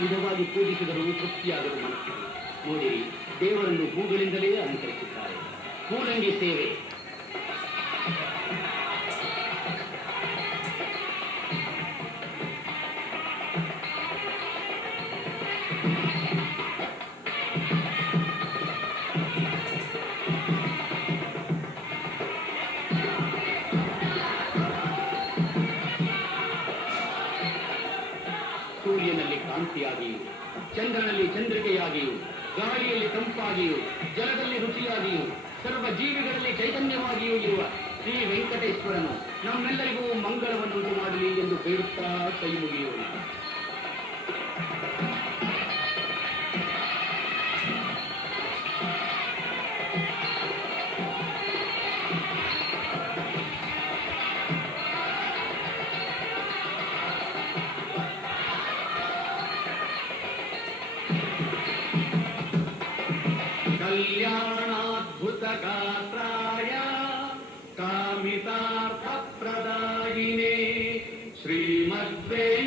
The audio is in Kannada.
ವಿಧವಾಗಿ ಪೂಜಿಸಿದರೂ ತೃಪ್ತಿಯಾಗಲು ಮನಸ್ಸಿದೆ. ನೋಡಿರಿ, ದೇವರನ್ನು ಹೂಗಳಿಂದಲೇ ಅಲಂಕರಿಸಿದ್ದಾರೆ. ಹೂರಂಗಿ ಸೇವೆ. ಸೂರ್ಯನಲ್ಲಿ ಕಾಂತಿಯಾಗಿಯೂ, ಚಂದ್ರನಲ್ಲಿ ಚಂದ್ರಿಕೆಯಾಗಿಯೂ, ಗಾಳಿಯಲ್ಲಿ ತಂಪಾಗಿಯೂ, ಜಲದಲ್ಲಿ ರುಚಿಯಾಗಿಯೂ, ಸರ್ವ ಜೀವಿಗಳಲ್ಲಿ ಚೈತನ್ಯವಾಗಿಯೂ ಇರುವ ಶ್ರೀ ವೆಂಕಟೇಶ್ವರನು ನಮ್ಮೆಲ್ಲರಿಗೂ ಮಂಗಳವನ್ನುಂಟು ಮಾಡಲಿ ಎಂದು ಬೇಡುತ್ತಾ ಕೈ ಮುಗಿಯೋಣ. कल्याणाद्भुतगात्राय कामितार्थप्रदायिने श्रीमद्वेङ्कटनाथ